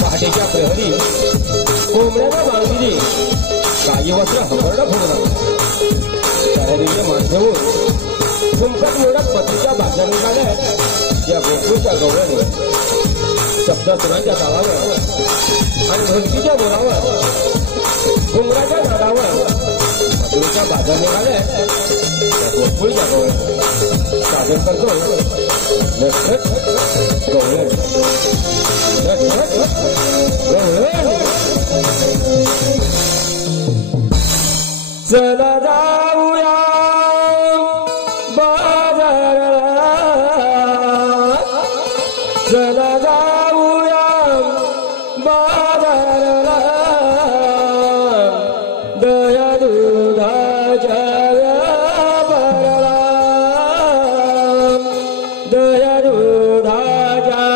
पहाटेच्या प्रहरी कोंबड्याला बांधली काही वस्त्र हंबरडा फुगला तयारीने माणसं तुमच्यात मिळत पत्रीच्या भाषा निघाल्या या गोकुळच्या गवळ्याने शब्दसुरांच्या तालावर आणि ढोलकीच्या बोलावर घुंगराच्या नादावर पत्रीच्या भाषा निघाल्या या गोकुळच्या गवळ्याने सादर करतो नटखट गवळण नटखट गवळण चला जाऊया बाजाराला चला जाऊया बाजाराला दया दुधाच्या व्यापाराला दया दुधाच्या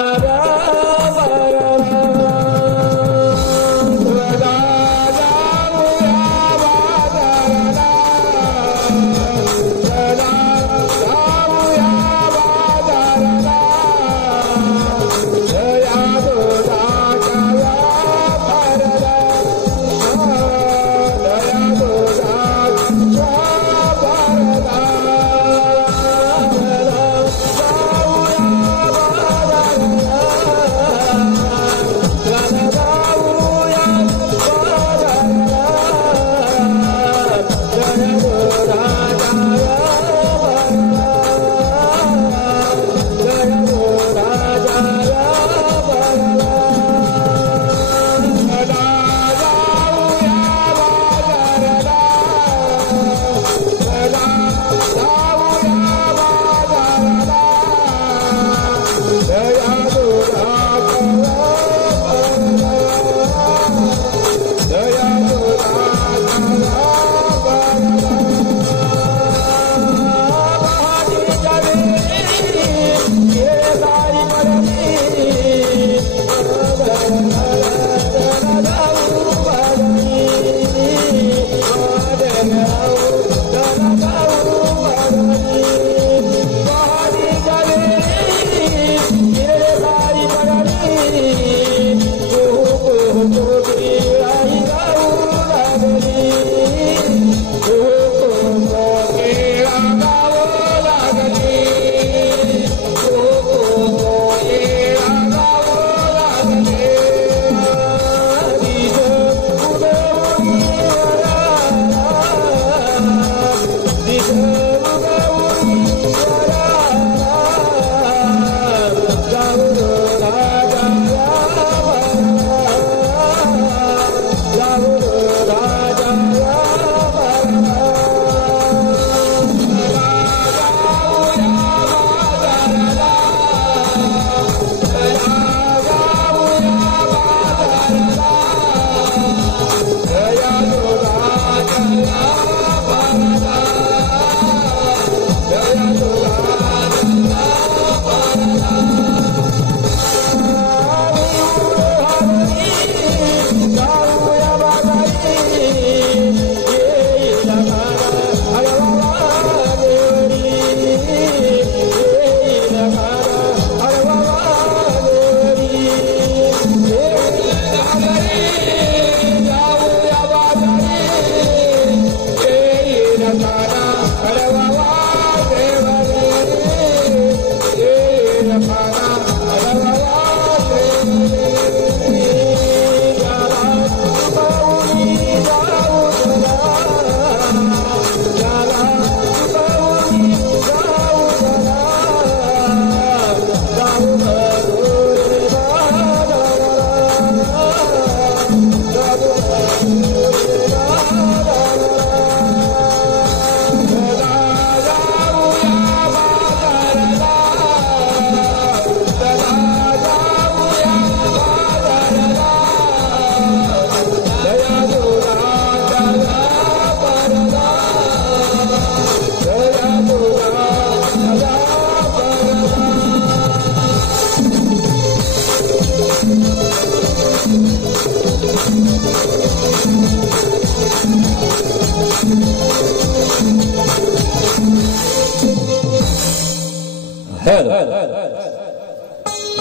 Hello.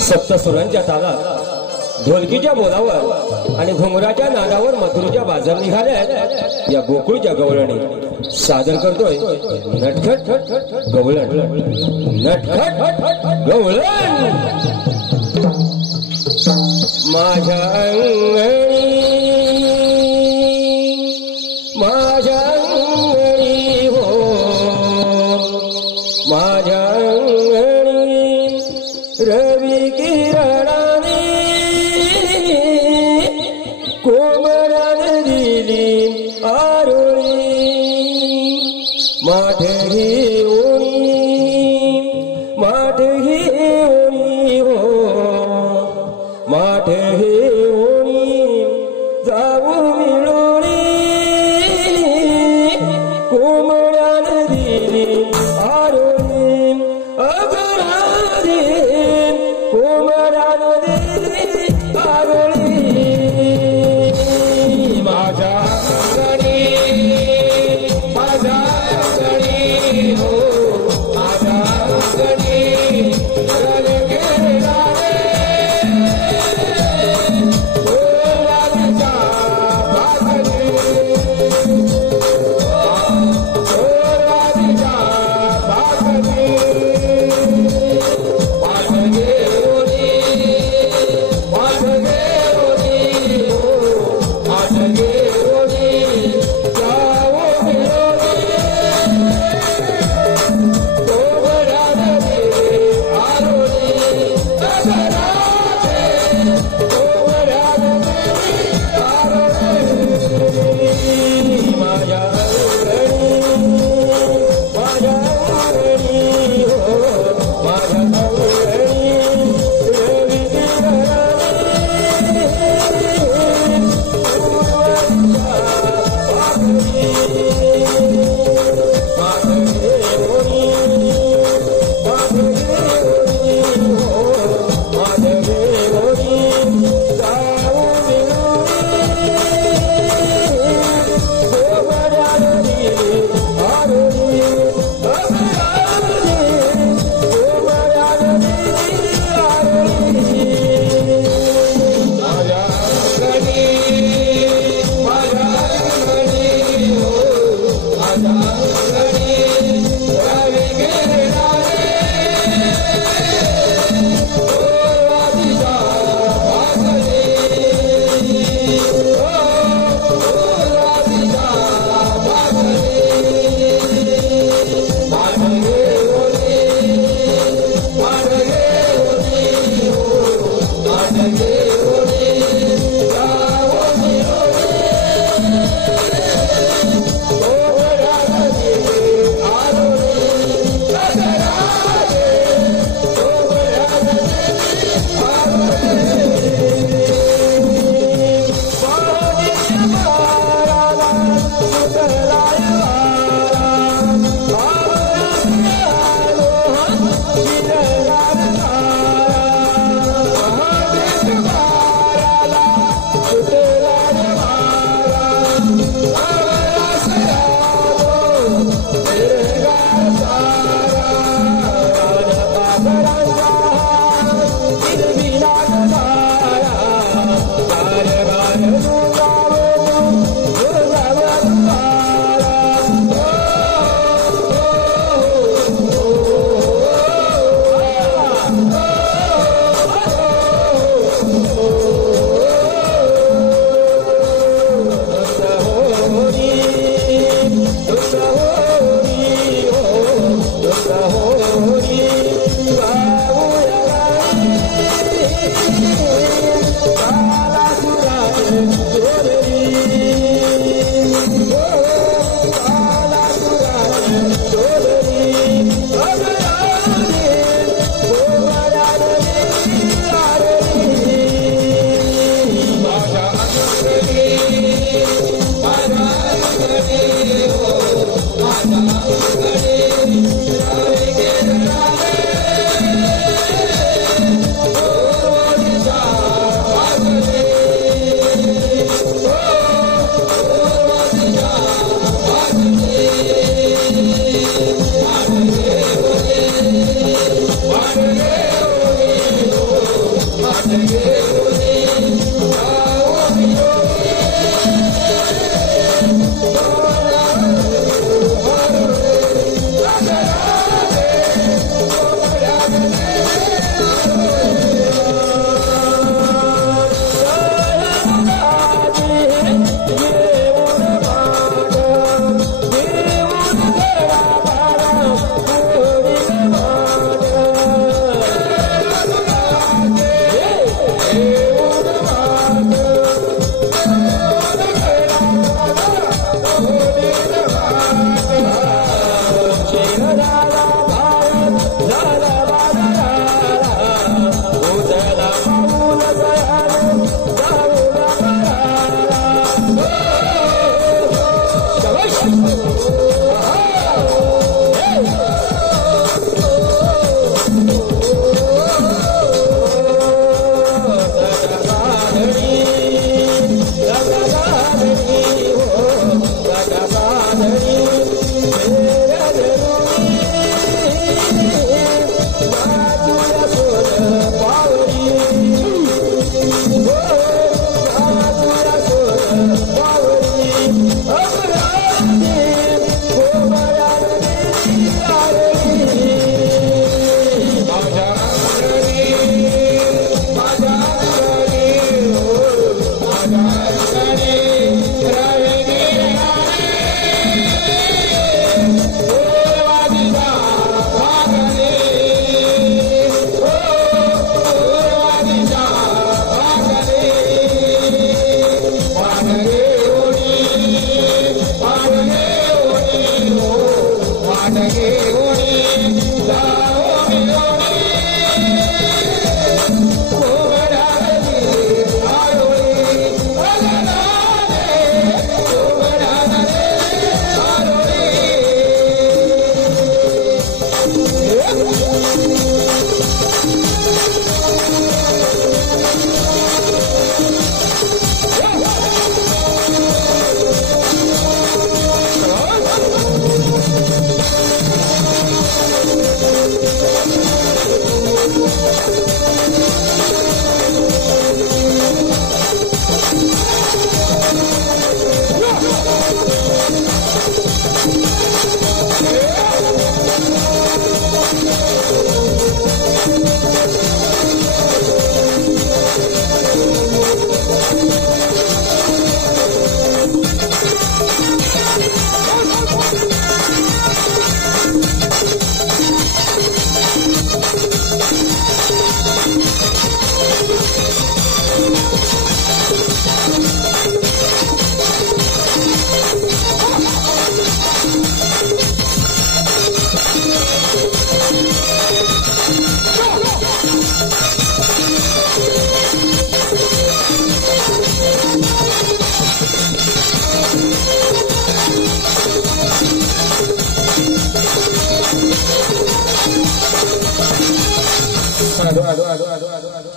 सप्तसुरांच्या तालात ढोलकीच्या बोलावर आणि घुंगराच्या नादावर मथुरेच्या बाजार निघाल्यात या गोकुळच्या गवळणी सादर करतोय नटखट गवळण नटखट गवळण माझ्या अंगणी माझ्या अंगणी हो माझ्या अंगणी रवी किरणाने कोमराने दिली आरोळी माठही ओणी हो माठही ओणी जाऊ मिळोणी कोमराने दिली आरोळी अगराधी कोमराने दिली आरोळी माझ्या अंगणी हो माझ्या अंगणी आरोळी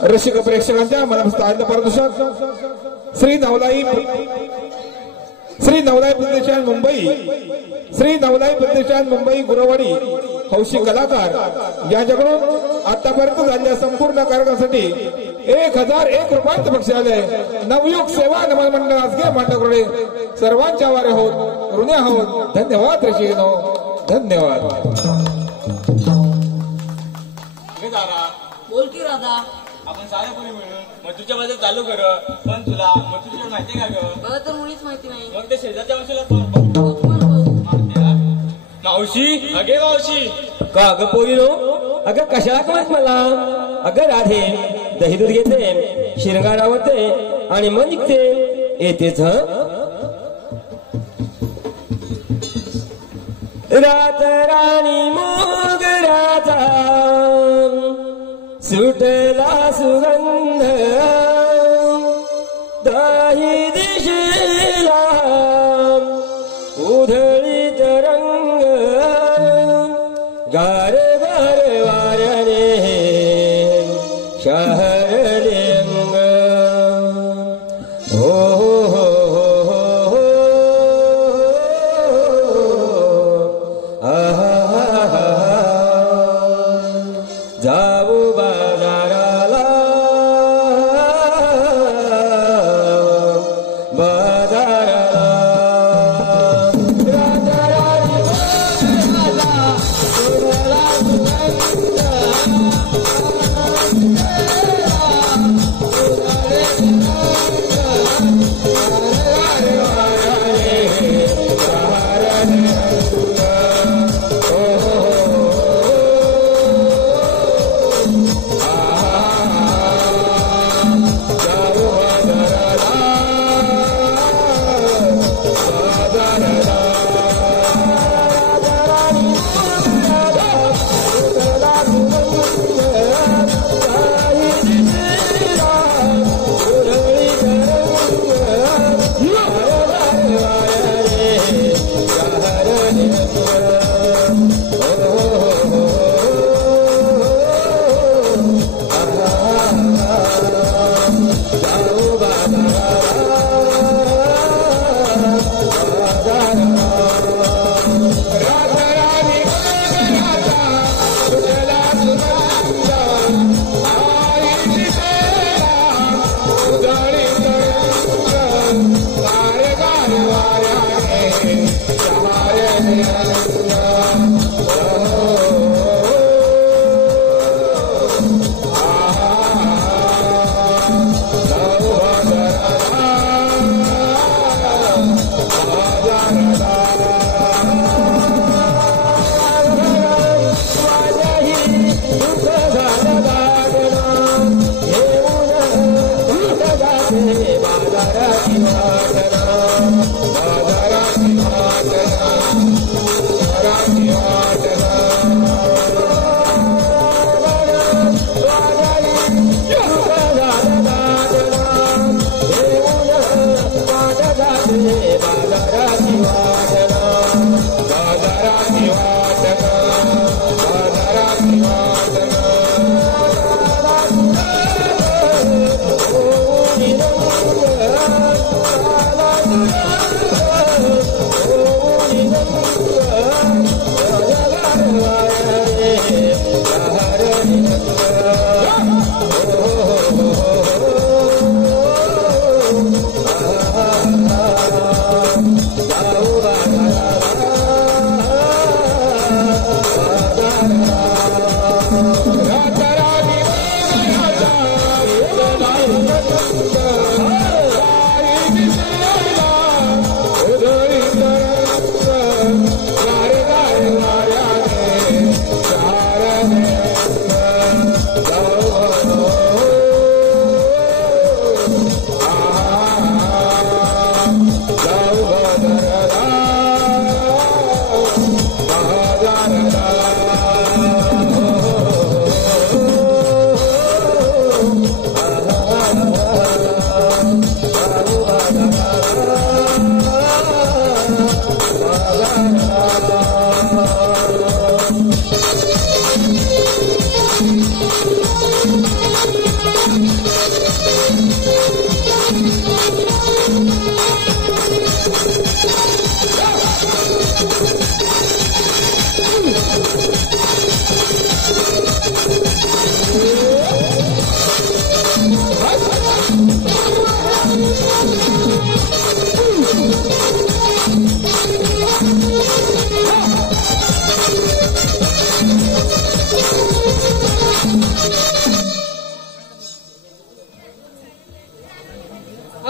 रसिक प्रेक्षकांच्या मनापासून पारितोषिक श्री नवलाई प्रतिष्ठान मुंबई, श्री नवलाई प्रतिष्ठान मुंबई गुरुवाडी हौशी कलाकार यांच्याकडून आतापर्यंत झालेल्या संपूर्ण कार्यक्रमासाठी 1001 रुपयांचं बक्षीस आलंय. नवयुग सेवा नमन मंडळ आजगे मांडवकडे सर्वांच्या वारे होत ऋणी आहोत. धन्यवाद ऋषीनो, धन्यवाद. बोल की राधा, आपण सारे कोणी मिळून मथुरच्या बद्दल चालू कर. पण तुला मथुरच्या माहिती का ग? मला तर मुळीच माहिती नाही. मग ते शेजारच्या मावशीला मावशी, अगे मावशी का अगं पोरीनो, अगं कशाला कळत मला? अगं राधे दही दूध घेते, शिरंगार आवडते आणि मग निघते. येतेच रात राणी मोगऱ्याचा सुटला सुगंध, दही दिशेला उधळीत रंग, गार गार वाऱ्याने शहरले अंग. हो हो हो हो हो जाऊ बाजाराला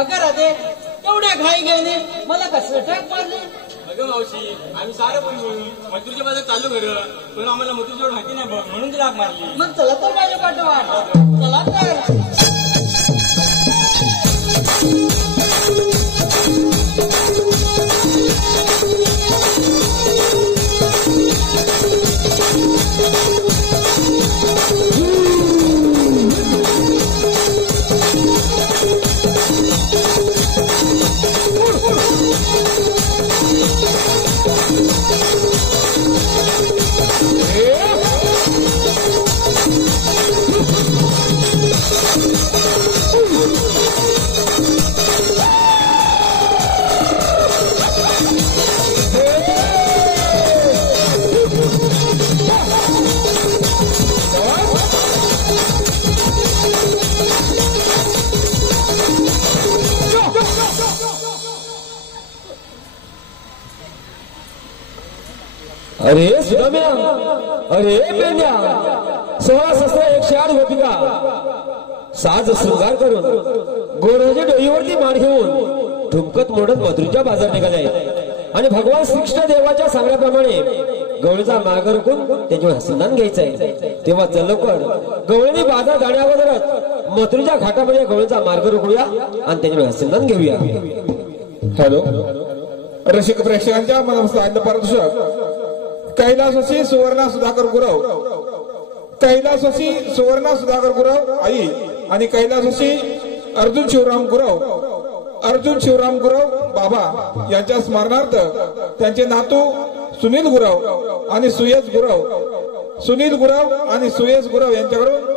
अगं राधे एवढ्या घाई गेले मला कसं टाक मारली. अगं मावशी आम्ही सारं पण मिळून मथुरच्या बाजार चालू कर पण आम्हाला मथुरची एवढं माहिती नाही बघ म्हणून तिला हाक मारली. मग चला तर माझ्या पाठवा. चला तर अरे सुदाम्या, अरे पेंड्या, 16 शस्त्र 108 गोपिका साज शृंगार करून गोराच्या डोईवरती मार घेऊन ठुमकत मोडत मथुरेच्या बाजार निघाले आहेत आणि भगवान श्रीकृष्ण देवाच्या सांगण्याप्रमाणे गवळीचा मार्ग रोखून त्याच्यावर स्नान घ्यायचंय. तेव्हा चल लवकर गवळीने बाजार जाण्याअगोदरच मथुरेच्या घाटामध्ये गवळीचा मार्ग रोखूया आणि त्याच्यावर स्नान घेऊया. हॅलो रसिक प्रेक्षकांच्या मनमस्त पारदर्शक कैलासवासी सुवर्णा सुधाकर गुरव, कैलासवासी सुवर्णा सुधाकर गुरव आई आणि कैलासवासी अर्जुन शिवराम गुरव, अर्जुन शिवराम गुरव बाबा यांच्या स्मरणार्थ त्यांचे नातू सुनील गुरव आणि सुयश गुरव, सुनील गुरव आणि सुयश गुरव यांच्याकडून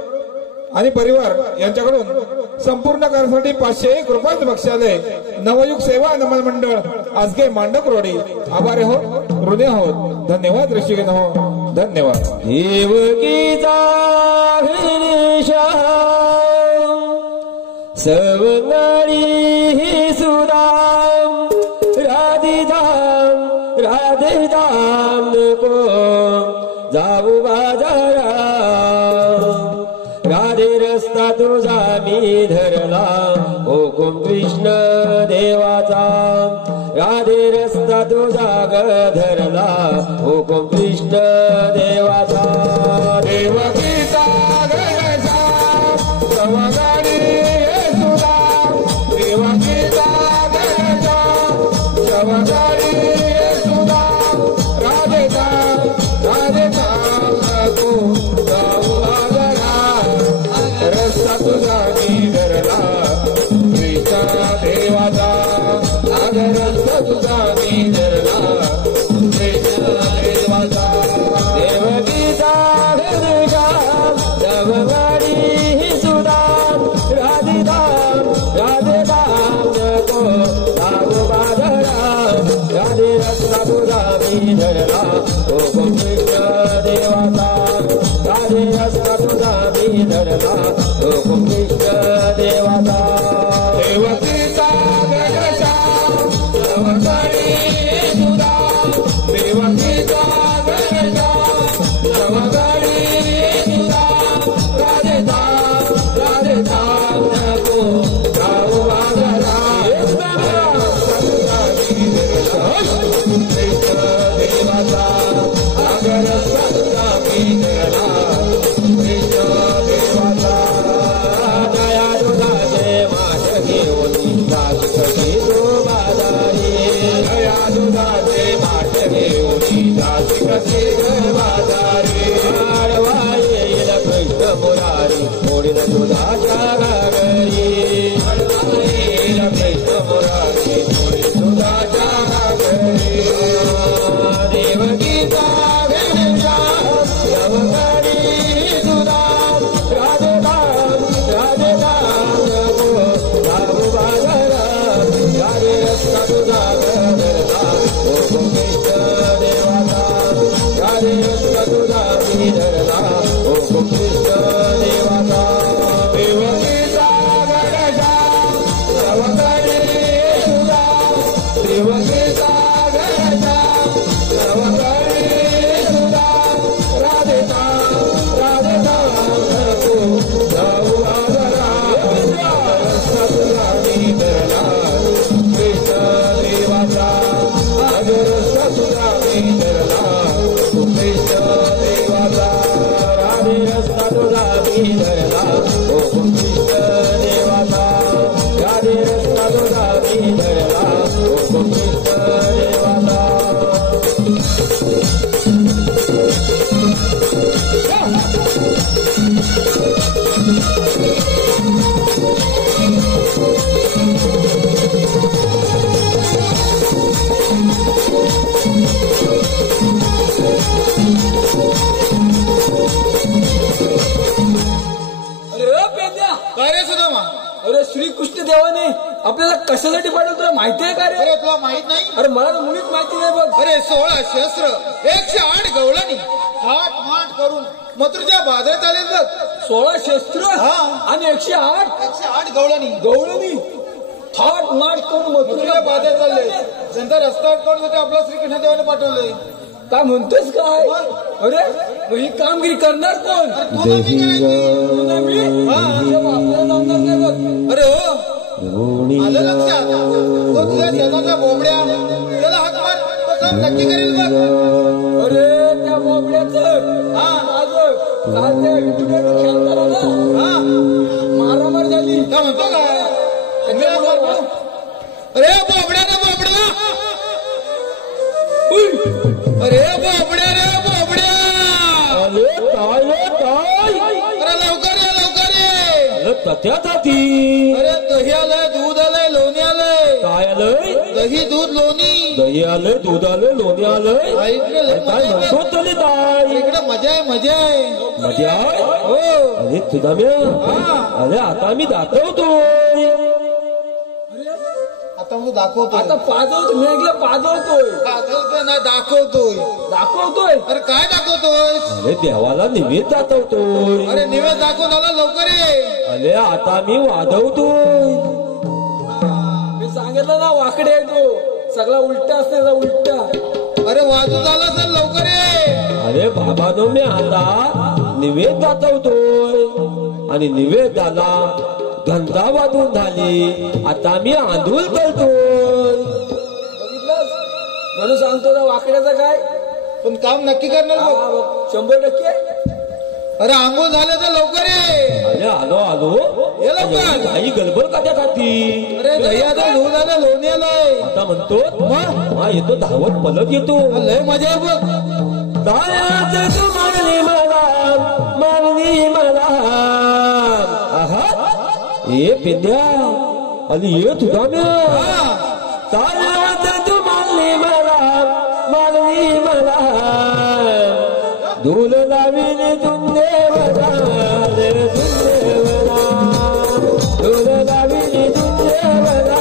आणि परिवार यांच्याकडून संपूर्ण कार्यासाठी 501 रुपयाचं बक्षालय नवयुग सेवा नमन मंडळ आजगे मांडक रोडी. आभारी हो, ऋणी आहोत. धन्यवाद ऋषिगण हो, धन्यवाद. देवकीचा सवनारी सुदाम राधेधाम राधेधाम नको जाऊ बाजारा. राधे रस्ता तुझा मी धरला हुकुम कृष्ण देवाचा. राधे रस्ता तुझा ग धरला हुकुम कृष्ण देवाचा. देवकीचा गणेशा सवनारी सुदाम, देवकीचा गणेशा सवनारी सुदाम राधेधाम राधेधाम नको जाऊ बाजारा. रस्ता तुझा मी धरला कृष्ण देवाचा. रस्ता तुझा मी धरला कृष्ण देवाचा. देवकीचा गणेशा सवनारी सुदाम राधेधाम राधेधाम नको जाऊ बाजारा. राधे रस्ता तुझा मी धरला हुकुम कृष्ण देवाचा. राधे रस्ता तुझा मी धरला हुकुम कृष्ण देवाचा. देवकीचा गणेशा सवनारी सुदाम, देवकीचा गणेशा सवनारी सुदाम राधेधाम राधेधाम नको जाऊ बाजारा. कृष्ण देवाचा रस्ता तुझा मी धरला कृष्ण देवाचा. रस्ता तुझा मी धरला ओ कृष्ण देवाचा याने रस्ता तुझा मी धरला ओ कृष्ण देवाचा अरे श्रीकृष्ण देवाने आपल्याला कशासाठी पाठवलं तुला माहिती आहे का रे? अरे तुला माहित नाही? अरे मला तर मुळीच माहिती नाही बघ. अरे 16 शस्त्र 108 गवळणी थाट माट करून मथुरेच्या बाजारात आले बघ. 16 शस्त्र हा. आणि 108 108 गवळणी गवळणी थाट माट करून मथुरेच्या बाजारात चालले. त्यांचा रस्ता अडकवून होते आपला श्रीकृष्ण देवाने पाठवले. काय म्हणतोस काय? अरे मग ही कामगिरी करणार कोण? तू नक्की करायची. तू ना मी? आपल्याला जमणार नाही बघ. अरे हो आलं लक्षात. तो तुझ्या शेताचा बोबड्या त्याला हात मार तो काम नक्की करेल बघ. अरे त्या बोबड्याचं माझं काल त्या इंटरनेट खेळताना ना मारामार झाली. का म्हणतो काय? अरे बोबड्या रे बोबड्या. अरे बोबड्या रे बोबड्या. अरे काय अरे लवकर ये लवकर ये. अरे तत्या ताती अरे दही आलंय दूध आलंय लोणी आलंय. काय आलंय दही दूध लोणी. दही आलंय दूध आलंय लोणी आलंय इकडे लय काय मजा आहे. म्हणतो तरी काय इकडे मजा आहे मजा आहे. मजा हो अरे तुझा अरे आता मी दाखवतो आता मी दाखवतोय. आता पाजवतो मी ऐकलं पाजवतोय दाखवतोय ना दाखवतोय. दाखवतोय. अरे काय दाखवतोय? अरे देवाला निवेद दाखवतोय अरे निवेद दाखवून आला लवकर ये. अरे आता मी वाजवतोय मी सांगितलं ना वाकडे आहे तो सगळा उलटा असते उलटा. अरे वाजून आला तर लवकर ये. अरे बाबानो मी आता निवेद दाखवतोय आणि निवेदाला घंटा वाजून झाली आता मी आंदोल करतोय. बघितलंस म्हणून सांगतो ना वाकड्याचं काय पण काम नक्की करणार बघ. 100%. अरे आंघोळ झालं तर लवकर ये. अरे आलो आलो ये लवकर. काही गडबड का खाती अरे दही आलं दूध आलं लोणी आलंय. आता म्हणतो हा येतो धावत पलक येतो लय मजा आहे बघ. दायात तू मारली मला आहा ये पिंड्या आणि ये तुझा दायात तू मारली मला धूल लावीन तुंदेवला धूल लावीन तुंदेवला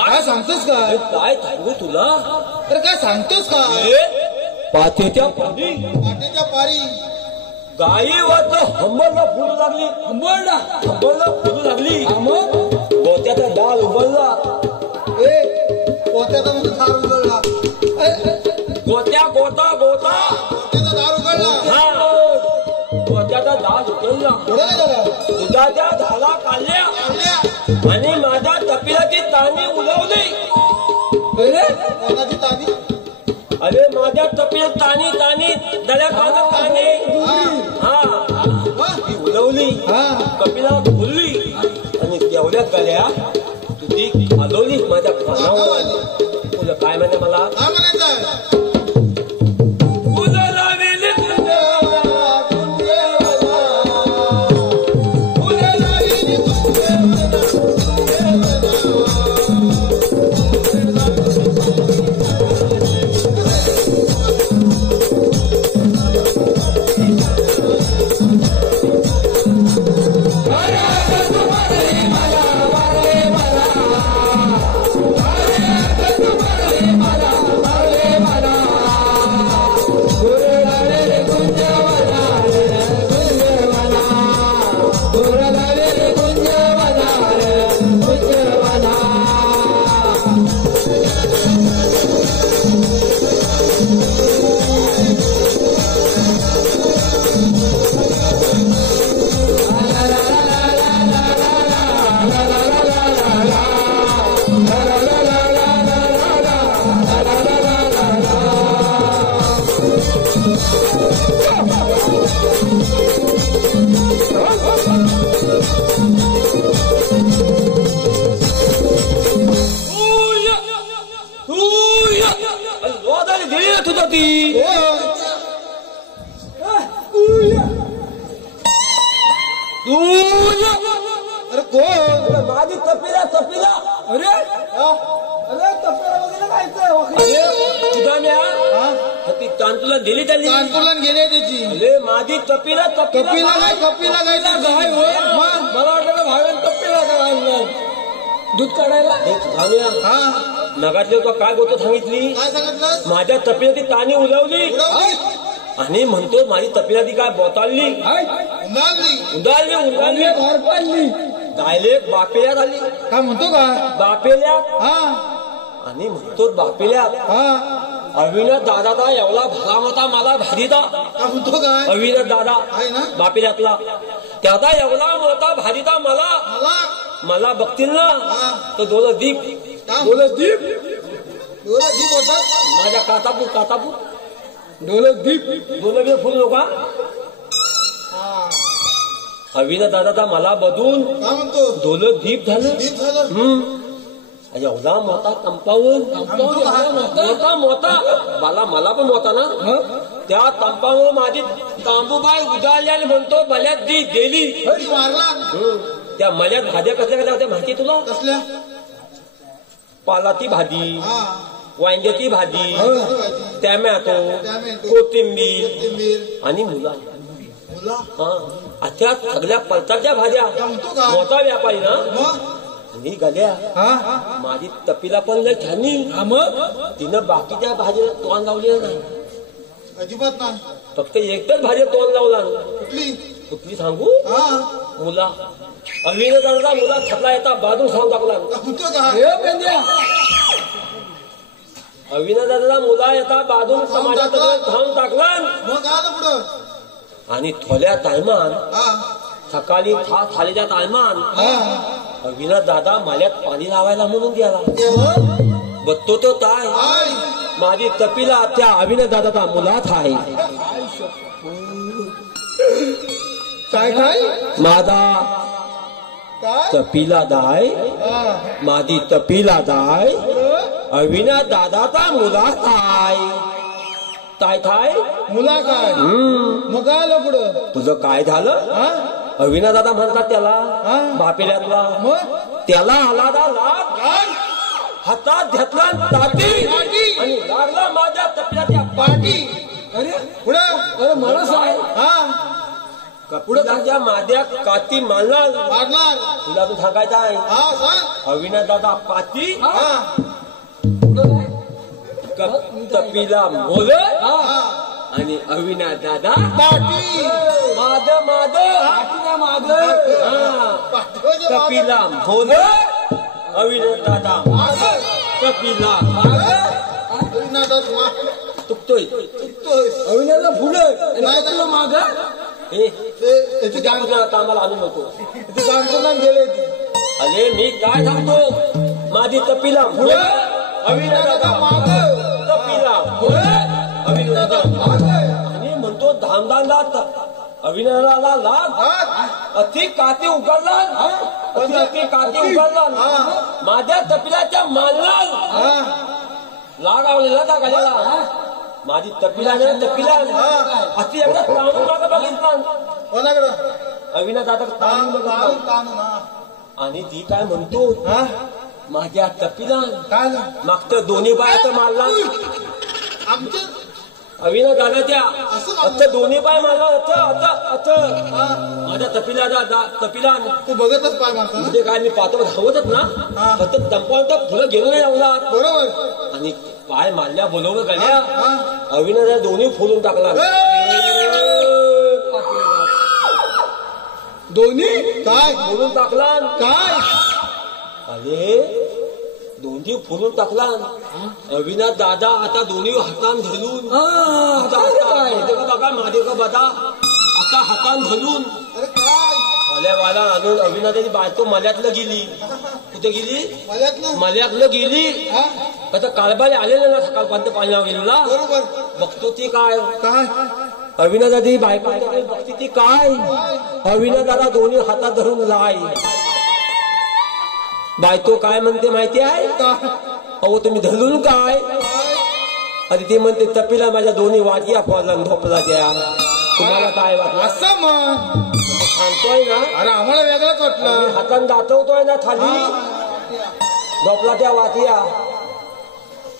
काय सांगू तुला? तर काय सांगतोस का? पातेच्या पारी पाटेच्या पारी गायीवर हंबरला फुलू लागली. हंबरला फुलू लागली. मग गोत्याचा डाल उघडला. पोत्याचा दार उघडला. गोत्या गोता गोता पोत्याचा दार उघडला. हा गोत्याचा डाल उघडला. दुधाच्या झाला काढल्या आणि माझ्या तपिलाची ताणी उलवली. कोणाची तानी? अरे माझ्या तपिला ताणी ताणी दळ्या ताणी हा ती उलवली. कपिला फुलली आणि तेवढ्या गल्या तुझी हलवली माझ्या कानावर. तुला काय म्हणते मला? काय म्हणायचं? अरे कोण? माझी तपिला तपिला. अरे तप्प्याला वगैरे खायचं ती तांतुला दिली त्यांनी. आंदोलन गेले त्याची. अरे माझी तपिला कपिला काय? कपिला काय? गाय होय. मला वाटलं भावेन तप्प्याला काय दूध काढायला. नगातले तो काय गोष्ट सांगितली? काय सांगितलं? माझ्या तपिला ती ताणी उलवली आणि म्हणतो माझी तपिला ती काय बोताळली उदाळली उदाळली घर पाडली. डायरेक्ट बापेल्यात आली. काय म्हणतो का? बापेल्यात आणि म्हणतो बापेल्यात अविनाश दादाचा एवढा भला होता मला भारीदा. काय म्हणतो काय? अविनाश दादा आहे ना? बापेल्यातला त्याचा एवढा मोठा भारीदा मला बघतील ना तर दोन दीप डोलदीप होतात. माझ्या कातापूर डोलदीप दोन फुल नका. अविनाश दादाचा मला बदून काय म्हणतो? दोन दीप झालं. दीप झालं. एवढा मोठा कंपाऊंड मोठा मला पण मोठा ना. त्या कंपाऊंड माझी तांबूबाई उजाळल्याने म्हणतो मल्यात दी गेली. मारला. त्या मल्यात भाज्या कसल्या कसल्या होत्या माहिती तुला? कसल्या? पालाची भाजी, वांग्याची भाजी, टॅमॅटो, टॅमॅटो, कोथिंबीर आणि मुला. अशा सगळ्या पलताच्या भाज्या. मोठा व्यापारी ना. आणि गल्या माझी तपिला पण लय छानी. तिनं बाकीच्या भाज्या तोंड लावले नाही. अजिबात नाही. फक्त एकच भाजी तोंड लावला. कुठली सांगू? मुला. अविनाशांचा मुला थकला येता बाजून सांगून टाकला. अविनाशांचा मुला येता बाजून समाजात धावून टाकला. मग आलं पुढं. आणि थोड्या टायमान सकाळी थालीच्या टायमान अविनाश दादा माल्यात पाणी लावायला म्हणून गेला. बघतो तो काय माझी तपिला त्या अविनाश दादाचा मुलात आहे. काय काय? माझा तपिला दाय माझी तपिला दाय अविनाश दादाचा मुलात आहे. काय काय मुला काय? मग आलं पुढं. तुझं काय झालं? अविनाश दादा म्हणतात त्याला बापेल्यातला. त्याला आला लाग हातात घेतला ताटी आणि लागला माझ्या तपिलाच्या पाठी. अरे पुढं. अरे मला सांग. कपिलाच्या माझ्या काती मारणार. तुला तू सांगायचं आहे. अविनाश दादा पाती तपिला बोल आणि अविनाश दादा पाटी. माग कपिला बोल अविनाश दादा कपिला तुकतोय अविनाशला पुढं नाही तुला माग याची काम करत आम्हाला आणू नको गाणं गेले अरे मी काय सांगतो माझी कपिला पुढे अविनाश दादा कपिला अविनाश दादा आणि म्हणतो धामधामदा अविनाशाला लाग अति काती उघडला अति काती उघडला माझ्या कपिलाच्या मालला लाग आवलेला त्या गाल्याला माझी तपिला अति एवढा ताणून मागं बघितला कोणाकडं अविनाश दादा आणि ती काय म्हणतो माझ्या तपिला काय मागतं दोन्ही बायाचं मारला आमच्या अविनाश दादाच्या आता दोन्ही पाय मारला माझ्या तपिला तू बघतच पाय मारता म्हणजे काय मी पाहतो धावतच ना फक्त दंपावता फुलं गेलो नाही लावला बरोबर आणि पाय मारल्या बोलवलं गल्या अविनाश दोन्ही फोडून टाकला दोन्ही काय फोडून टाकला काय अरे दोन्ही फोडून टाकला अविनाश दादा आता दोन्ही हातान धरून बघा माझे का बघा आता हातान धरून अरे काय मल्यावाला आणून अविनाशाची बायको मल्यातलं गेली कुठे गेली मल्यातलं गेली आता कालबाले आलेलं ना सकाळपर्यंत पाण्यावर गेलेला बरोबर बघतो ती काय काय अविनाशाची बायको बघते ती काय अविनाश दादा दोन्ही हातात धरून लाय बायको काय म्हणते माहिती आहे अहो तुम्ही धरून काय आणि ती म्हणते तपिला माझ्या दोन्ही वाटिया फोडला झोपला त्या तुम्हाला काय वाटलं असं मग सांगतोय ना अरे आम्हाला वेगळंच वाटलं हातान दाखवतोय ना खाली झोपला त्या वाटिया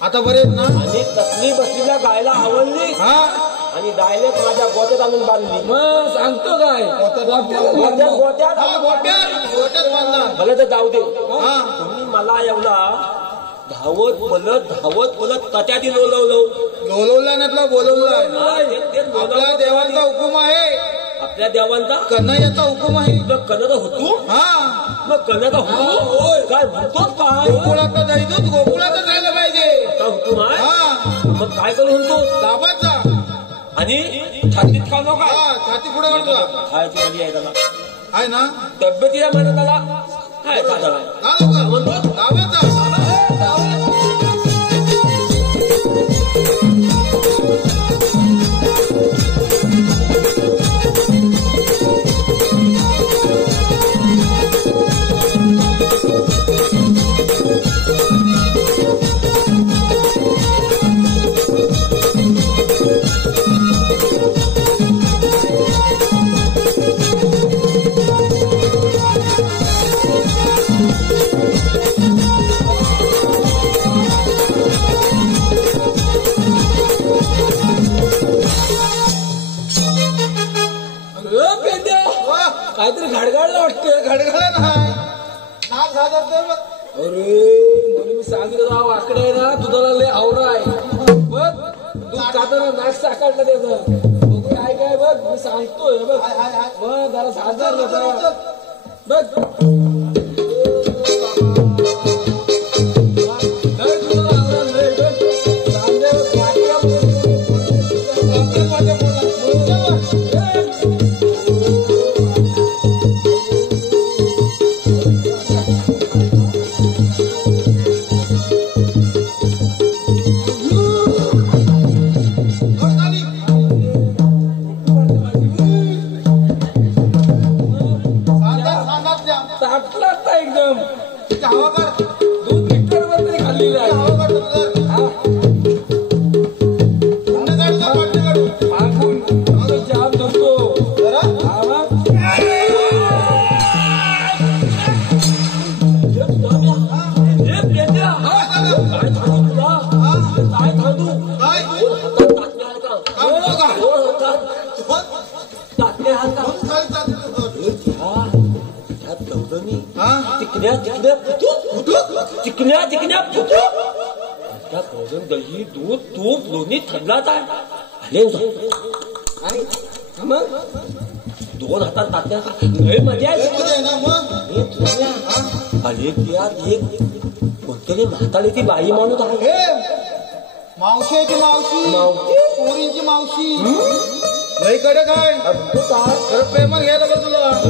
आता बरे ना आणि तसली बसलीला गायला आवडली आणि डायरेक्ट माझ्या गोत्यात आणून बांधली मग सांगतो काय गोत्यात मला तर जाऊ दे तुम्ही मला एवढा धावत बोलत कट्याती लोलवला बोलवलं आपल्या देवांचा हुकूम आहे आपल्या देवांचा कन्हैयाचा हुकूम आहे कन्नड होतो मग कन्नड होतो काय म्हणतो काय गोकुळात नाही दूध गोकुळात जायला पाहिजे हुकूम आहे मग काय करू म्हणतो दाबात जा आणि छातीत खालो काय छाती पुढे काढतो खायची म्हणजे आहे त्याला आहे ना तब्येतीला म्हणत त्याला काय म्हणतो दाबात जा काहीतरी घडघडला वाटतं घडघड नाही नाक झालं अरे म्हणून मी सांगितलं वाकडे आहे ना दुधाला लय आवरा आहे बघ दूध खाताना नाक साकारलं त्याचं बघू काय काय बघ मी सांगतोय बघ बघ जरा साजर बघ एकदम दूध लिटरवर तरी खाल्लेलं आहे जाम धरतो चिकन्या फुटू त्या भोजन दही दूध तूप लोणी थंडलाच आहे मग 2 हातात तात्या लय मजा लय आहे मजा आहे ना मग हे तुझ्या अरे त्यात एक कोणतरी म्हातारी ती बाई माणूस आहे हे मावशी मावशी मावशी? पोरींची मावशी लय कडक आहे खरं प्रेमात घ्यायला बघ तुला मात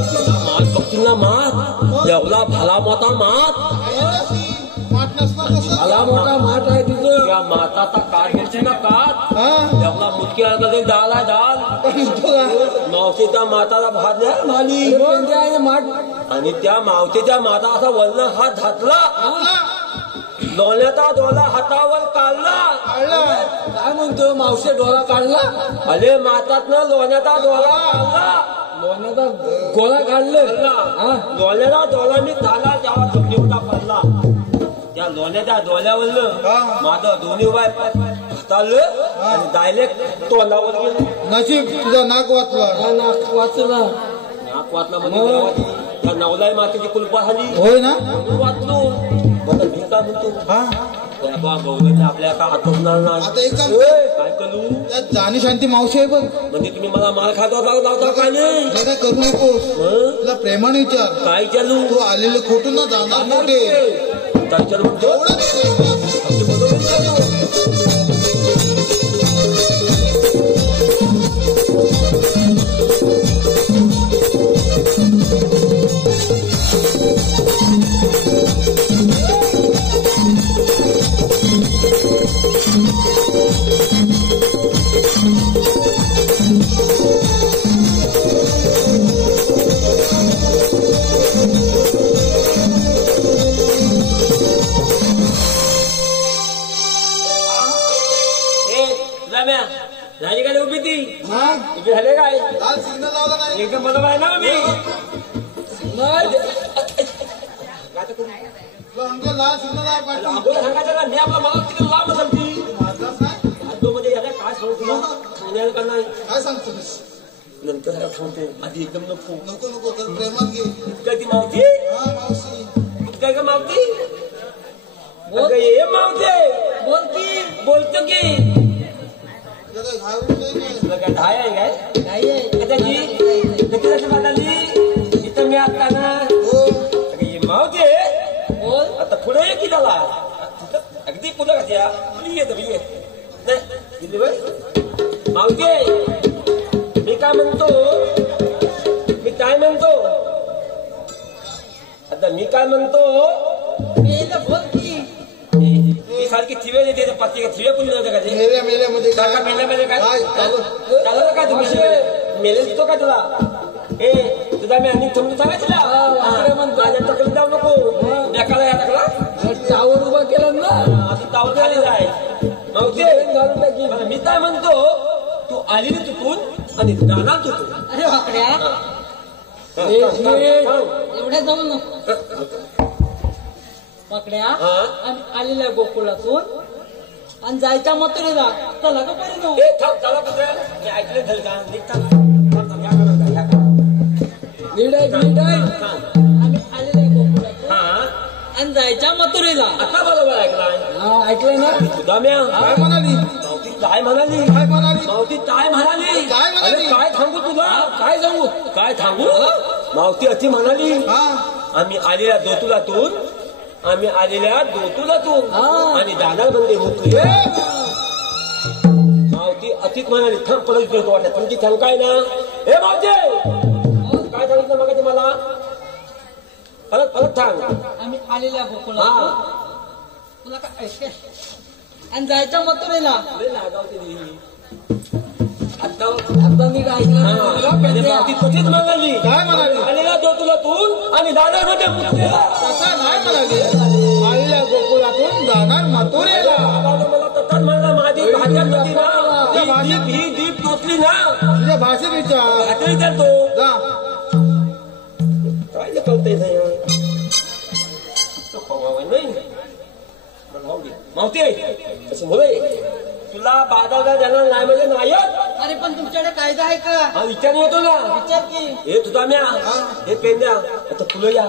बघतील ना मात एवढा भला मोठा मात माठ नसणार कसं मला मोठा माठ आहे तिथं त्या माताचा काठ घ्यायची ना काठ हा एवढा मुटकी आला डाल आहे डाल काय म्हणतो का? मावशीच्या माताला भाजल्या माली पेंड्या आहे माठ आणि त्या मावशीच्या माता असा वलन हात घातला लोण्याचा डोला हातावर काढला कळलं? काय म्हणतो मावशी डोळा काढला अरे मातातनं लोण्याचा डोला काढला लोण्याचा गोळा काढलं हा लोण्याचा डोला मी झाला तेव्हा जमिनीवर पडला त्या लोण्याच्या डोल्यावरलं हा. माझं दोन्ही बाय हाताळलं आणि डायरेक्ट तोंडावर गेलं नशीब तुझं नाक वाचला हा, नाक वाचला नाक वाचला म्हणजे त्या नवलाई मातेची कुलपा झाली होय ना वाचलो मला मी काय म्हणतो हा बाबा गौरवने आपल्या का आटोपणार नाही आता एक काम कर. काय करू त्यात जाणी शांती मावशी आहे बघ म्हणजे तुम्ही मला माल खातो लावता काय नाही काय करू नकोस हं? तुला प्रेमाने विचार काय चालू तू आलेलं खोटून ना जाणार मोठे काय चालू म्हणतो झाली काय उभी ती उभी झाले काय लाल सिग्नल लावला नाही एकदम बरोबर आहे ना मी तुला अंकल लाल सिग्नल लावा पाहिजे आंघोळ सांगायचं ना मी आपला मला तिकडे लांब सांगती माझाच नाही आजो मध्ये याला काय सांगतो पुण्याला का नाही काय सांगतोस नंतर ह्याला थांबतो आधी एकदम नको नको नको तर प्रेमात घे काय ती मावती हा मावशी काय का मावती अगं ये मावते बोलती बोलतो की तुला काय घाय उठलंय नाही तुला काय धाय आहे काय नाही आहे आता जी नक्की म्हणाली इथं मी आता ना हो अगं ये मावते बोल आता पुढे ये की त्याला अगदी पुढे का त्या येत दिली बाई मावते मी काय म्हणतो आता मी काय म्हणतो बोलती मी सारखी थिवे देते पाचशे थिवे पण नव्हते का ते मेल्यामध्ये काय काका मेल्यामध्ये काय काय चालू चाललं का तुम्ही मेले दिसतो का तुला ए तुझा मी आणि थांबतो सांगा तुला माझ्या तकलीफ जाऊ नको एकाला या टाकला टावर उभा केला ना आता तावर खाली जाय घालून टाकी मला मी काय म्हणतो तू आलेली तुटून आणि जाणार तुटून अरे वाकड्या एवढ्या जाऊ नको वाकड्या आम्ही आलेल्या गोकुळातून आणि जायच्या मथुरेला चला का परिणाम ए थांब चला कुठे मी ऐकलं घरी का निघता नीट आम्ही आलेल्या गोकुळातून हा आणि जायच्या मथुरेला आता बरोबर ऐकलाय हा ऐकलं ना तुझा म्या काय म्हणाली मावती काय म्हणाली काय म्हणाली मावती काय म्हणाली काय म्हणाली? अरे काय सांगू तुला काय सांगू मावती अशी म्हणाली हा आम्ही आलेल्या दोतुलातून आणि जाणार बंदे मुक्ती मावती अतिच म्हणाली थांब परत देतो वाटत तुमची शंका आहे ना हे मावते काय सांगितलं मग ते मला परत सांग आम्ही आलेल्या गोकुळातून तुला काय ऐकते आणि जायच्या मथुरेला आता मी काय मावती तशीच म्हणाली काय म्हणाली आलेल्या दोतुलातून आणि जाणार मध्ये मुक्तीला तसं नाही म्हणाली आलेल्या गोकुळातून जाणार मथुरेला मला तसाच म्हणला माझी भाषा होती ना ही दीप टोचली ना तुझ्या भाषेत विचार भाषा विचारतो जा काय जे कळतंय नाही मावती असं बोलाय तुला बाजारला जाणार नाही म्हणजे नाही अरे पण तुमच्याकडे कायदा आहे का हा विचार येतो ना विचार की हे तुझा म्या हे पेंद्या आता फुलं या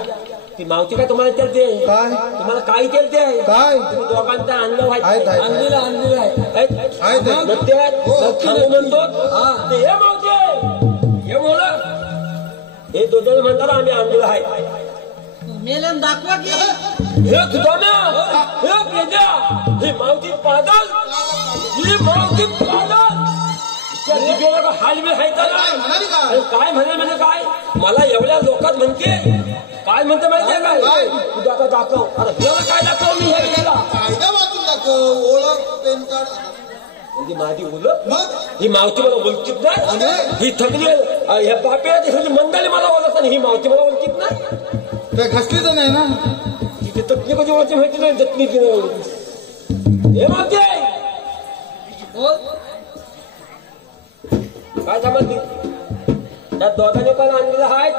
ती मावती काय तुम्हाला चलते काय तुम्हाला काय चलते काय दोघांचं आणलं आहेत, व्हायचं आहेत. आणलेलं आहे आहे ते. म्हणतो हे मावते हे बोला हे दोन म्हणतात आम्ही आणलेलं आहे. मेल्यान दाखवा की हे सुदाम्या, हे पेद्या, ही मावती पागल, ही मावती पागल. त्या दिव्याला का हालबिल खायचा ना? म्हणाली का आणि काय म्हणे म्हणजे काय? मला एवढ्या लोकात म्हणते काय म्हणते माहितीये काय? तुझं आता दाखव. आता ह्याला काय दाखव मी हे गेला कायदा वाचून दाखव ओळख पॅन कार्ड म्हणजे माझी ओळख. मग ही मावती मला ओळखीत नाही. ही थकली ह्या बापेला मंडळी मला ओळखत आणि ही मावती मला ओळखीत नाही. काय घसली तर नाही ना तिथे तटणी कधी ओळखी माहिती नाही. तटणी हे मावती काय समजली? त्या दोघांनी पण आणलेलं आहे.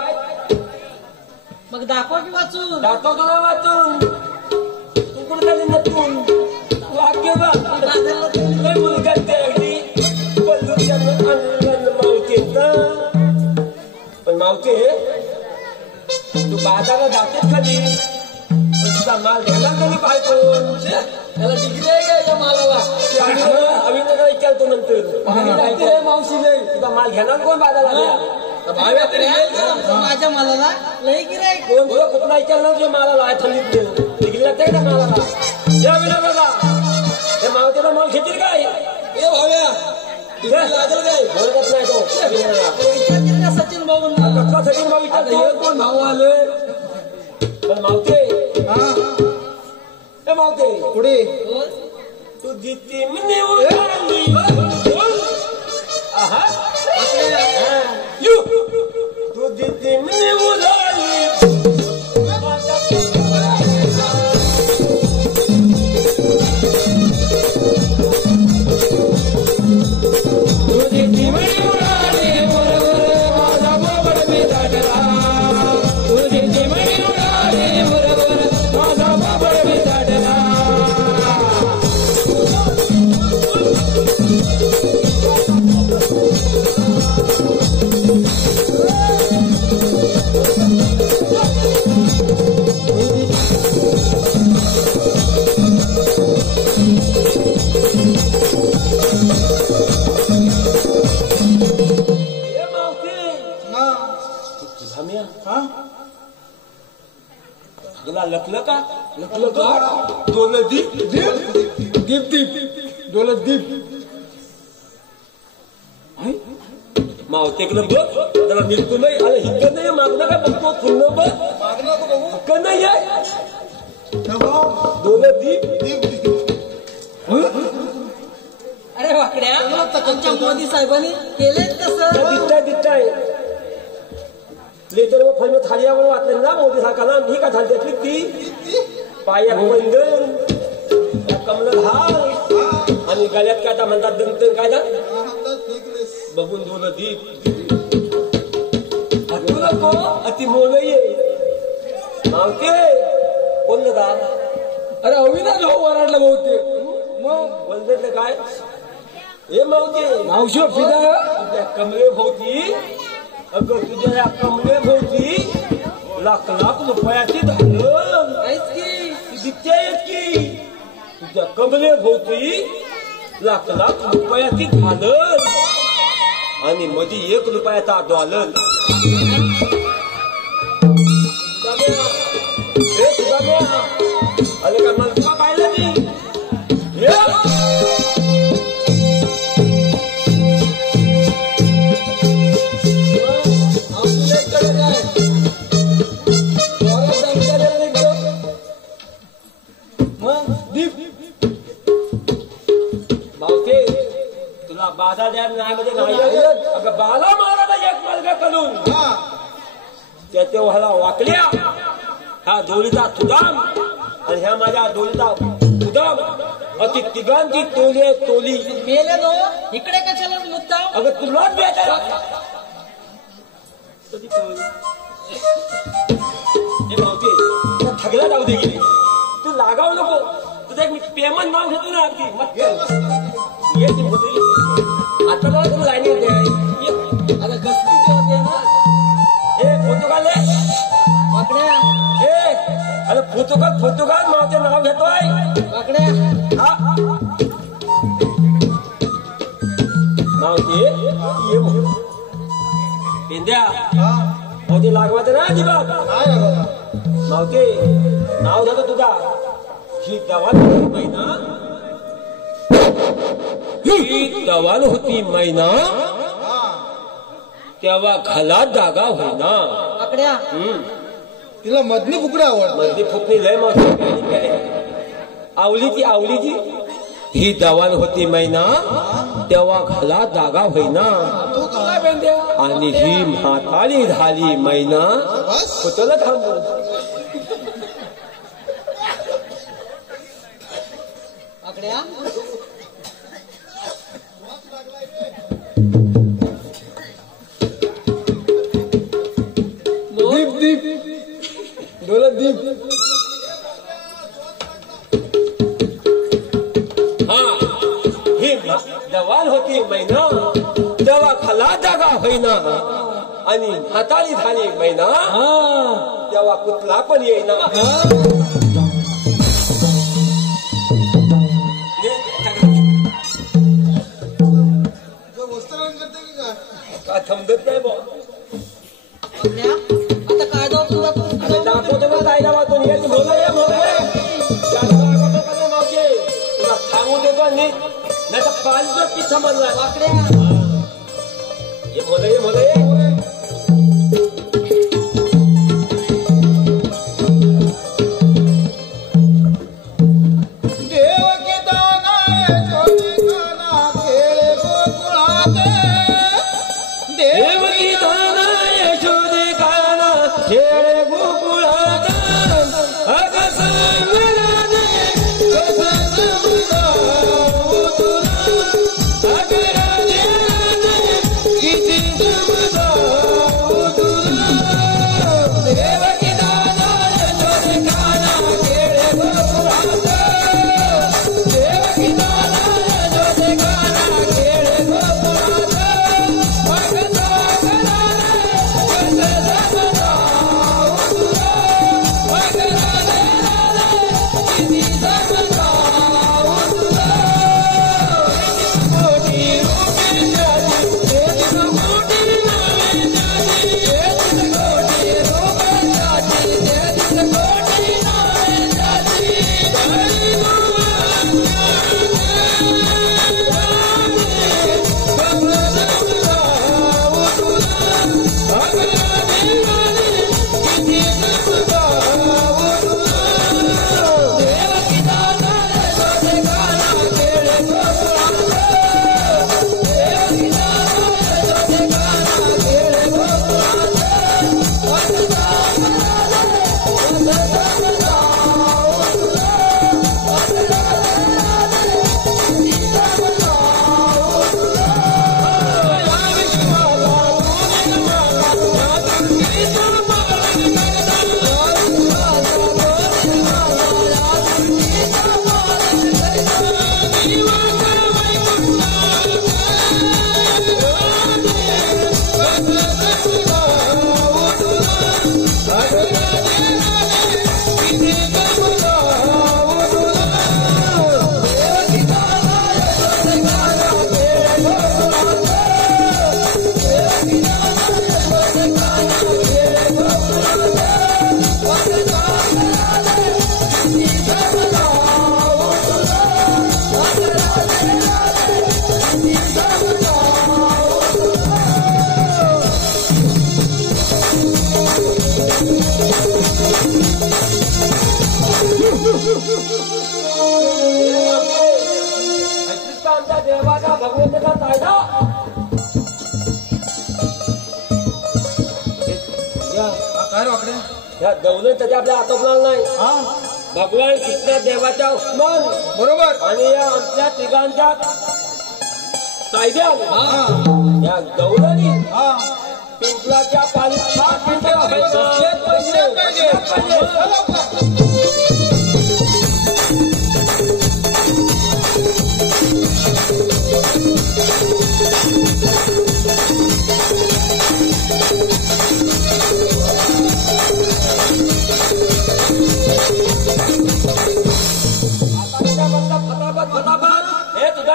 मग दाखवा की वाचून. दाखवतो ना वाचून. तू कुठे झाली नटून वाक्य बघ. लय मुलगा ते अगदी पल्लूच्या आणलं मावतीत. पण मावती तू बाजाराला जातेच कधी? तुझा माल घ्यायला कधी पाहिजे? त्याला डिग्री आहे का या मालाला? आम्ही त्याला विचारतो नंतर. मावशीले तुझा माल घेणार कोण बाजाराला? माझ्या मालाला लई गिराईक. कोण तुला कुठला विचारणार जे मालाला आहे थंडीत डिग्री लागते का मालाला? या विना बघा हे मावतीला माल घेतील काय? ए भाव्या लागेल काय? बोलतच नाही तो. विचारतील का सचिन भाऊंना? कसला सचिन भाऊ विचारतो? कोण भाऊ आले? पण मावते हे मावते पुढे तुझी चिमणी उडाली. आहा यू तुझी चिमणी उडाली. तुझी चिमणी उडाली बरोबर माझा बोबड मी दाटला. तुझी चिमणी उडाली बरोबर माझा बोबड मी दाटला. तुला लकलं का? लकलं का? दोन दीप दीप दीप डोलत दीप मावतेकडे बघ त्याला निघतो नाही. अरे हिकडं नाही मागणं काय बघतो पुन्हा बघ मागणं का बघू हिकडं नाही आहे. दोन दीप दीप दीप अरे वाकड्या आमच्या मोदी साहेबांनी केलेच कसं? दिसताय लेटर व फल थाळीयावर वाचले ना मोदी सरकारला. ही का झाली त्यातली ती पाया बंधन कमल हार आणि गळ्यात काय म्हणतात दंतन काय बघून दोन दीप अतू नको अति मोल ये मावते कोण दादा? अरे अविनाश भाऊ वराडला बहुतेक. मग बोलते काय हे मावते मावशी फिदा तुझ्या कमले भोवती अगं तुझ्या या कमले भोवती लाख लाख रुपयाची धारण आहेच की. दिसते की तुझ्या कमले भोवती लाख लाख रुपयाची धारण आणि मध्ये 1 रुपयाचा डॉलर. अरे का मला पाहिलं नाही मावते तुला बाधा द्या न्यायामध्ये नाही. अगं बाला मारायला एक मार्ग करून त्याच्या व्हाला वाकल्या ह्या डोलीचा सुदाम आणि ह्या माझ्या डोलीचा उदाम अति तिघांची टोली आहे टोली. मेले नो इकडे कशाला मुद्दा? अगं तुलाच भेटायला मावते ठगला जाऊ दे गेली तू लागावू नको. तुझं एक मी पेमेंट नाव घेतो ना अगदी आता तुला लाईन आता कसली होते ना हे फोटो काढले वाकड्या. हे अरे फोटो काढ मावते नाव घेतोय वाकड्या हा मावते ये पेंद्या अवधी लागवायचं ना अजिबात काय लागला मावते नाव जातं तुझा ही दवाल होती मैना ही दवाल होती मैना तेव्हा घालात जागा होईना आकड्या तिला मधली फुकडे आवडत मधली फुकणी लय मावती आवलीची ही दवाल होती मैना तेव्हा घाला जागा होईना तू काय आणि ही म्हातारी झाली मैना बस होतला थांबू आकड्या दीप डोलत दीप हा ही दवाल होती मैना तेव्हा खाला जागा होईना आणि म्हातारी झाली मैना तेव्हा कुठला पण येईना वस्त्रहरण करते की काय का थंबत नाही बा आकड्या आता काय जाऊ तुला अरे दाखवतो ना जायला वाटून याची मावशे तुला सांगून देतो नीट नाही तर पाच पिठा म्हणला आकड्या ये मोल देवकी दाना छोटी गाना खेळ गोकुळात देवकी दाना यशोदे काना खेळ गोकुळात अग सांगणाने कसं समजावू तुला अग राजे किती समजावू तुला देवकी दाना यशोदे काना खेळ गोकुळात देवकी दाना यशोदे काना खेळ गोकुळात अग आमच्या देवाचा भगवंताचा कायदा काय रे वाकडे या दौलत त्याच्या आपल्या आटोपणार नाही हा भगवान कृष्ण देवाच्या उस्मान बरोबर आणि या आमच्या तिघांच्या कायद्यात हा या दौलनी हा पिंपळाच्या पालीत 7 मिनिटं फटाफट हे तुझा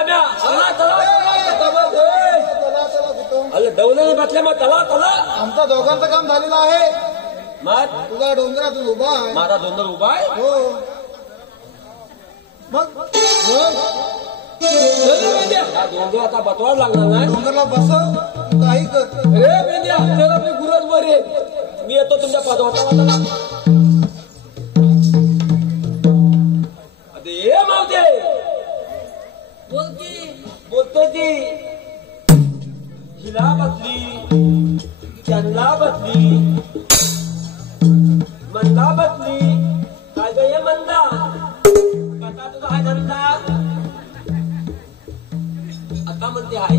अरे दौलत जणी बसल्या मग तला तला आमचा दोघांचं काम झालेलं आहे. मग तुझा डोंगरातून उभा आहे. माझा डोंगर उभा आहे. हो मग हा डोंगर आता बतवायला लागणार नाही. डोंगरला बसव काही कर. अरे बेंद्या चल आपली गुरज वर ये. मी येतो तुमच्या पाठवाटाला. अरे मावते बोलतो ती हिला बसली त्यांना बसली मंदा बसली. काय ग ये मंदा कसा तुझा हाय धंदा. आता म्हणते हाय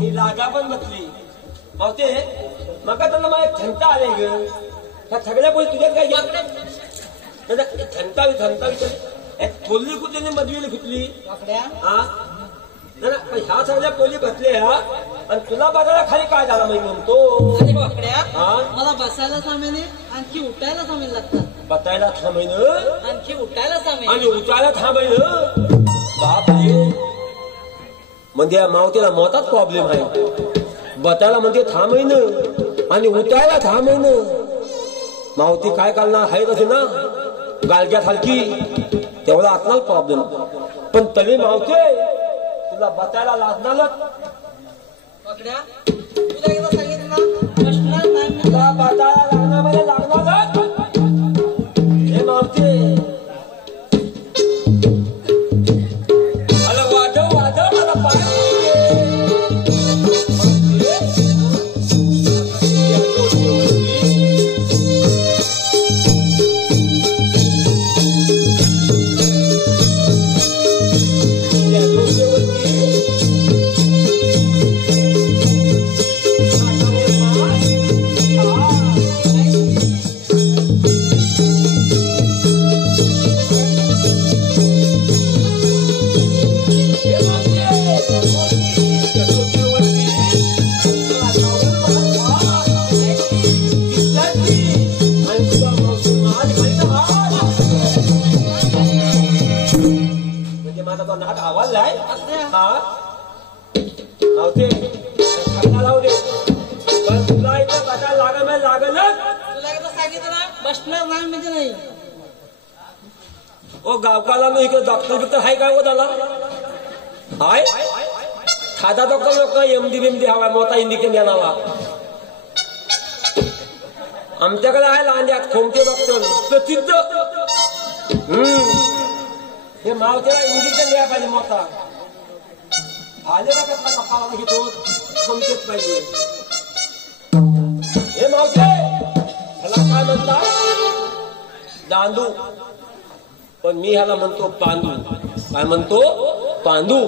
ही लागा पण बसली. मावते मग त्यांना मला थंता आले ग. ह्या सगळ्या बोल तुझ्यात काय थंता विचार खोलली कुठली मधवीली कुठली हा ह्या सगळ्या पोली बसल्या आणि तुला बघायला खाली काय झाला मी म्हणतो. मला बसायला सामीने आणखी उठायला सामीन लागतात. बसायला थांबायनं आणखी उठायला सामीन आणि उठायला थांबायनं. बापरे म्हणजे या मावतीला मोठाच प्रॉब्लेम आहे. बसायला म्हणजे थांबायनं आणि उठायला थांबायनं. मावती काय करणार आहे तसे ना गालक्यात हलकी तेवढा असणार प्रॉब्लेम. पण तरी मावते तुला बसायला लागणारच. पकड्या तुला एकदा सांगितलं ना बसणार नाही. तुला बसायला लागण्यामध्ये लागणारच. हे मावते मला वाजव वाजव मला पाय नाक आवाजलाय. हा लावू दे पण तुला इथं कसा लागल लागलच. तुला एकदा सांगितलं ना बसणार नाही म्हणजे नाही. ओ गावकाला मी इकडे डॉक्टर बिक्टर हाय काय हो त्याला हाय साधा डॉक्टर लोक एमडी बिमडी हवाय मोठा इंडिकेन देणारा. आमच्याकडे आहे लांड्यात खोमटे डॉक्टर प्रसिद्ध. हे मावतेला इंजेक्शन द्यायला पाहिजे मोठा. आले का कसला कपाळाला घेतो समजेच पाहिजे. हे मावते ह्याला काय म्हणतात दांडू पण मी ह्याला म्हणतो पांडू. काय म्हणतो पांडू.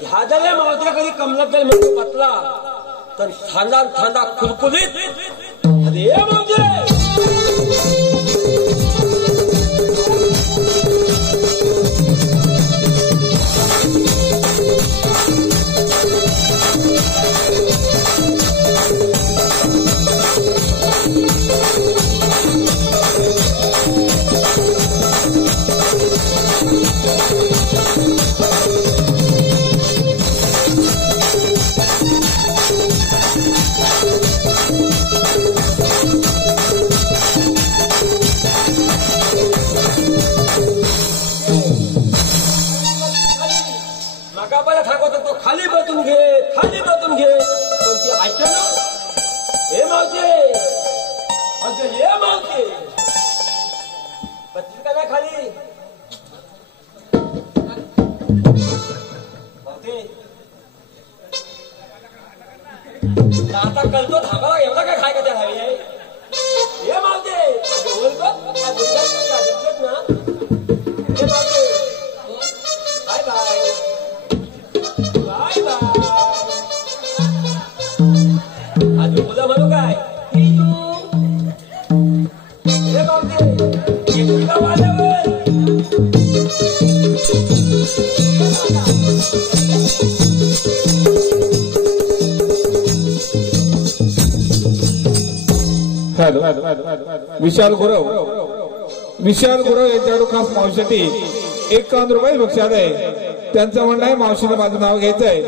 ह्या झाल्या मावतेला कधी कमलत जाईल म्हणतो बसला तर थांदा थांदा कुरकुरीत. अरे मावते खाली बसून घे खाली बसून घे पण ती ऐकते ना. हे मावते अगं हे मावते बसली का नाही खाली. मावते आता कळतो थांबाला एवढा काय खाय का त्या हवी आहे. हे मावते काय बोलतात ना. हे मावते बाय बाय बाय बाय. आज मुला म्हणू काय हे मावते वाल्यावर विशाल गुरव यांच्याकडून खास मावशीसाठी 51 रुपये बक्षीस आहे. त्यांचं म्हणणं आहे मावशीने माझं नाव घ्यायचंय.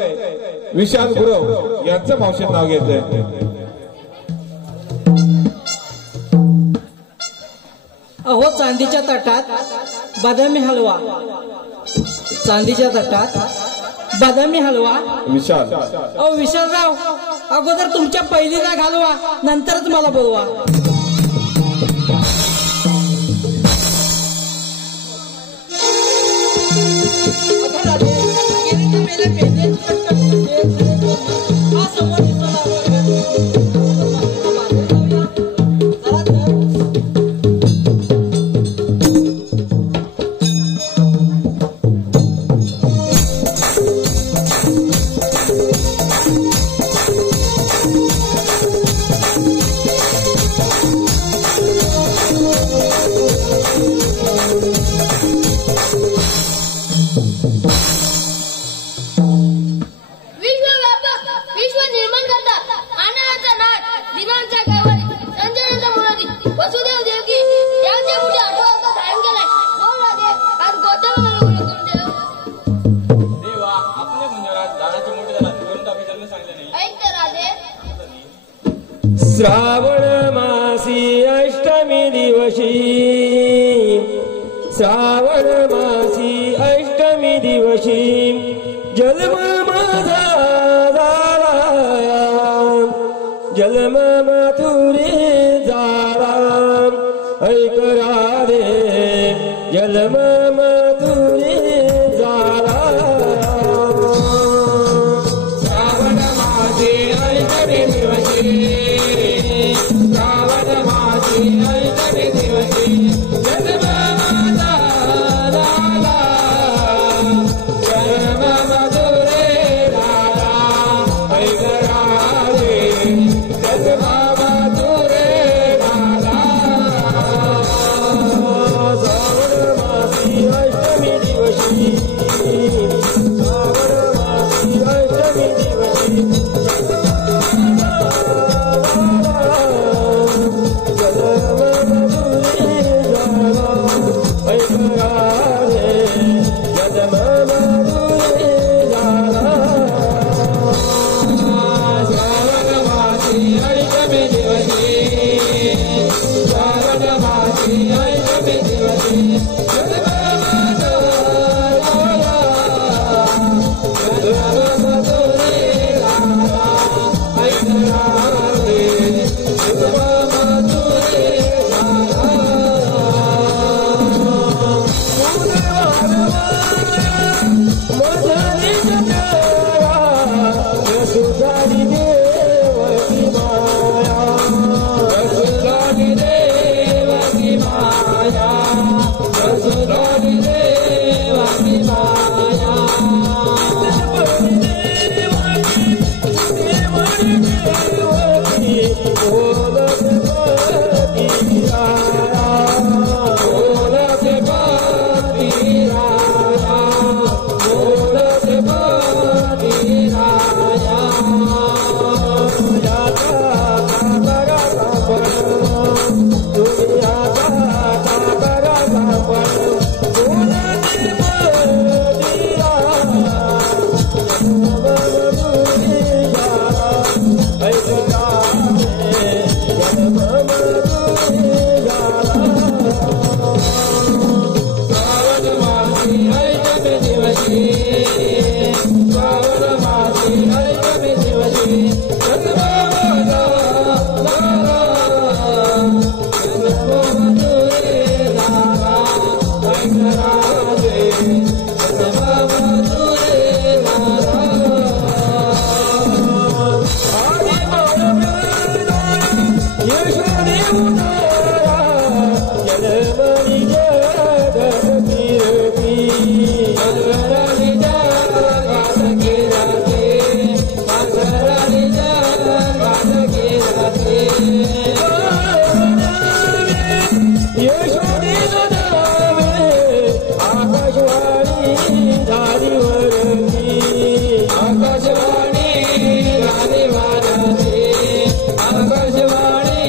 विशाल गुरव यांचं मावशीत नाव घेतलंय. अहो चांदीच्या ताटात बदामी हलवा, चांदीच्या ताटात बदामी हलवा. विशाल अहो विशालराव, अगोदर तुमच्या पहिलीला घालवा, नंतरच मला बोलवा. श्रावण मासी अष्टमी दिवशी, श्रावण मासी अष्टमी दिवशी जन्म माझा झाला, जन्म माथुरे झाला. ऐक राधे जन्म माथुरे झाला. श्रावण मासी अष्टमी दिवशी, श्रावण मासी अष्टमी दिवशी जन्म माझा झाला, जन्म मधुरे झाला. ऐक राधे जन्म मधुरे झाला. श्रावण मासी अष्टमी दिवशी, श्रावण मासी अष्टमी दिवशी आकाशवाणी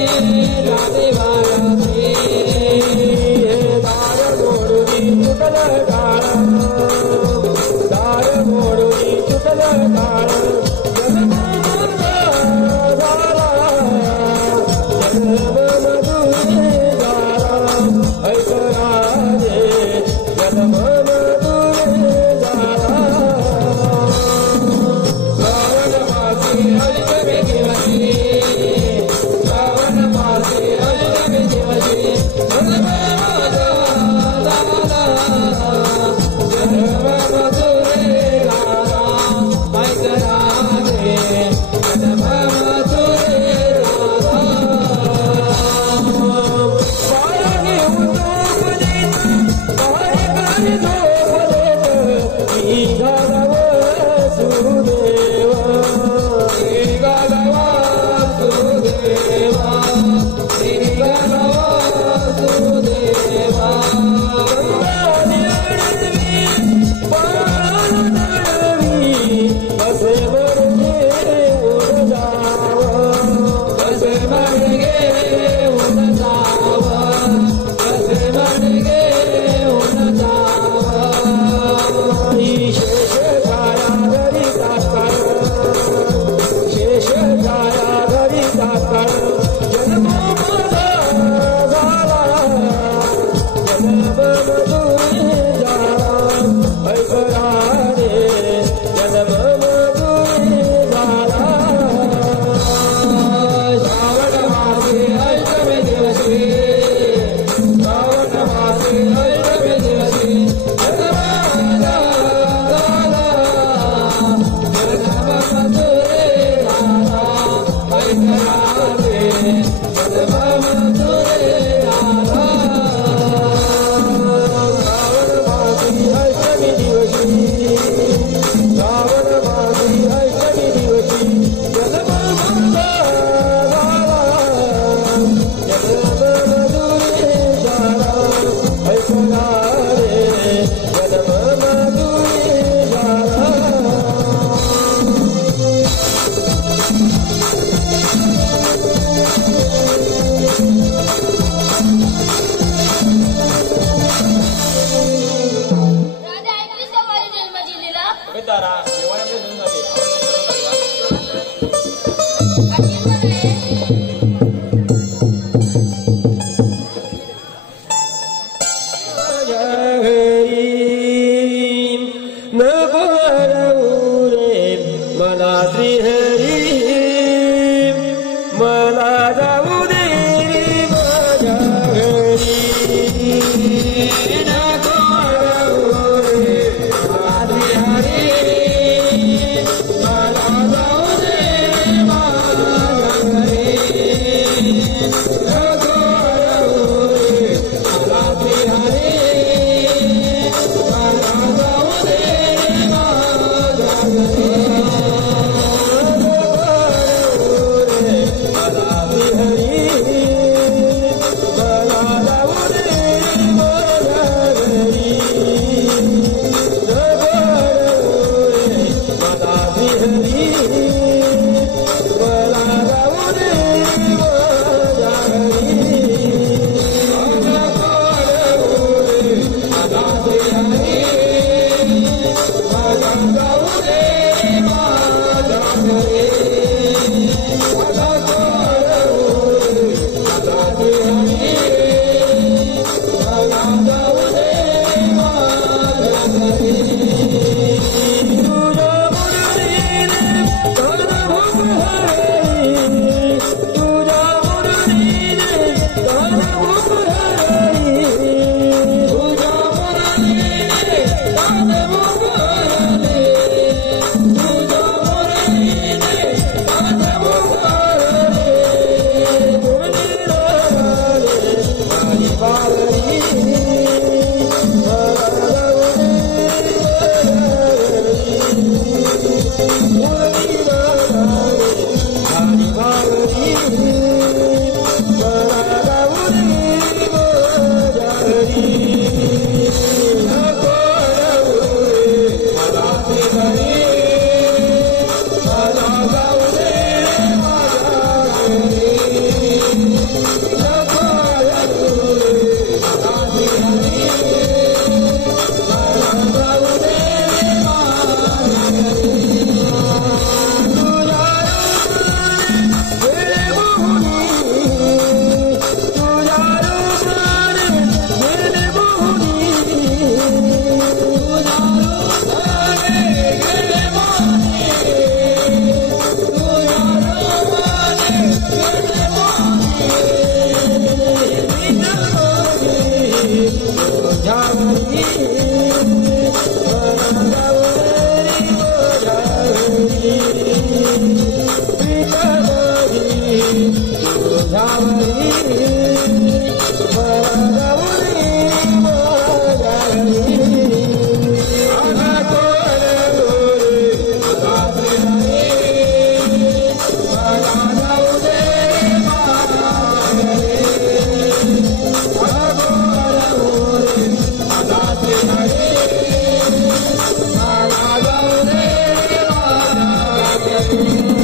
Thank you.